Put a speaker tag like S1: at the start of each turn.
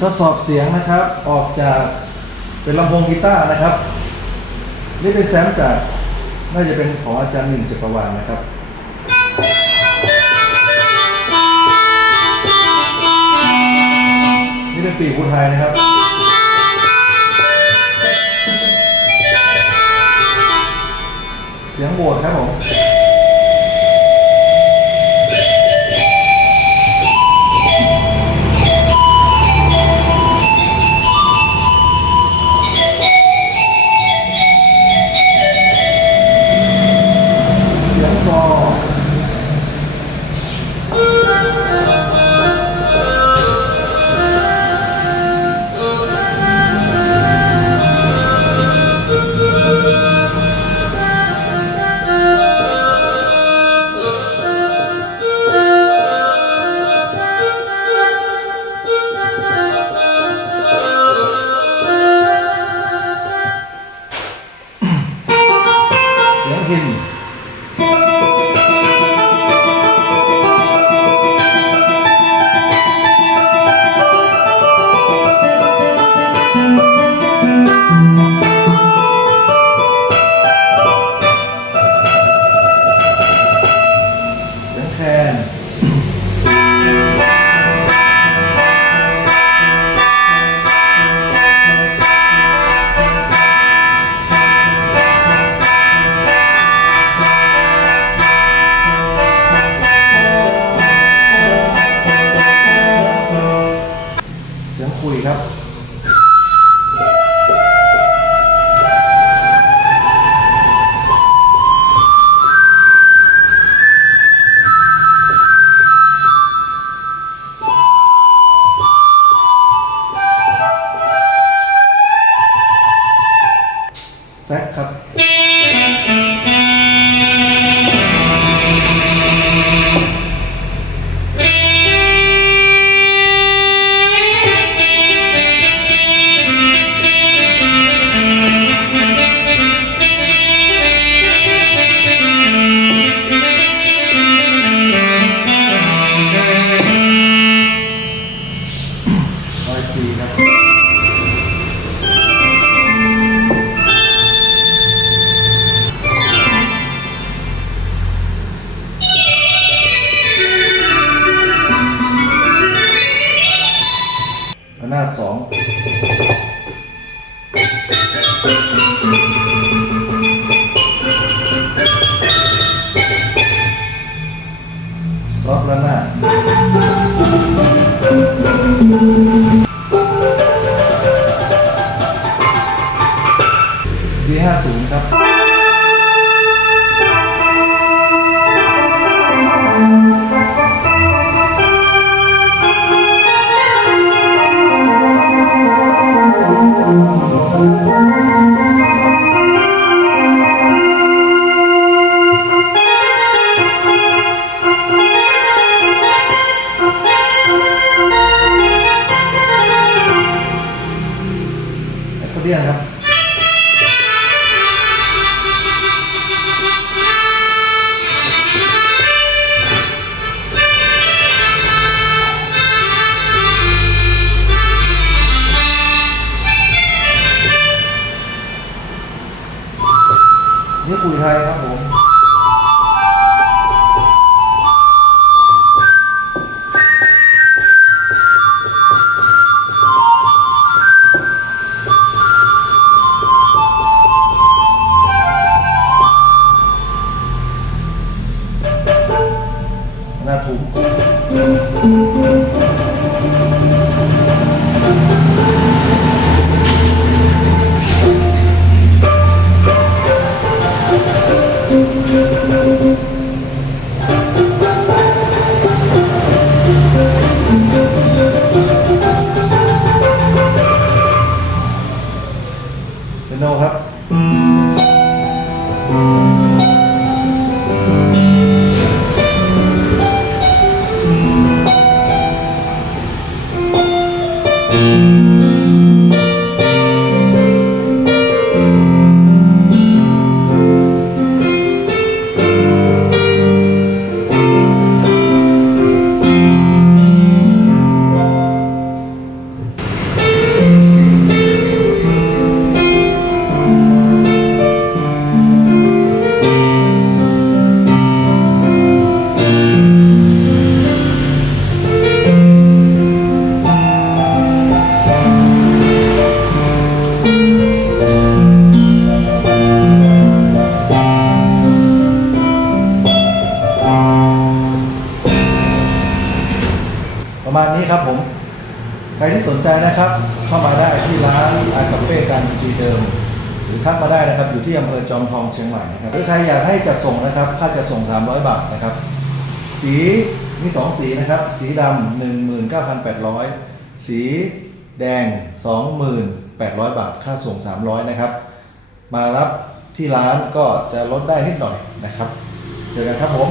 S1: ทดสอบเสียงนะครับออกจากเป็นลำโพงกีตาร์นะครับ นี่เป็นแซมจากน่าจะเป็นของอาจารย์หนึ่งจักรวาลนะครับนี่เป็นปีกพุไทยนะครับเสียงโหวตครับผม เซอฟแล้วนะ แอคคอร์เดียนครับนี่คุยไทยครับผม สนใจนะครับ เข้ามาได้ที่ร้านอาคาเฟ่การดีเดิม หรือทักมาได้นะครับอยู่ที่อำเภอจอมทองเชียงใหม่นะครับหรือใครอยากให้จัดส่งนะครับค่าจัดส่ง 300 บาทนะครับ สีมีสองสีนะครับ สีดำ19,800 สีแดง 2,800 บาท ค่าส่ง 300 นะครับ มารับที่ร้านก็จะลดได้นิดหน่อยนะครับ เจอกันครับผม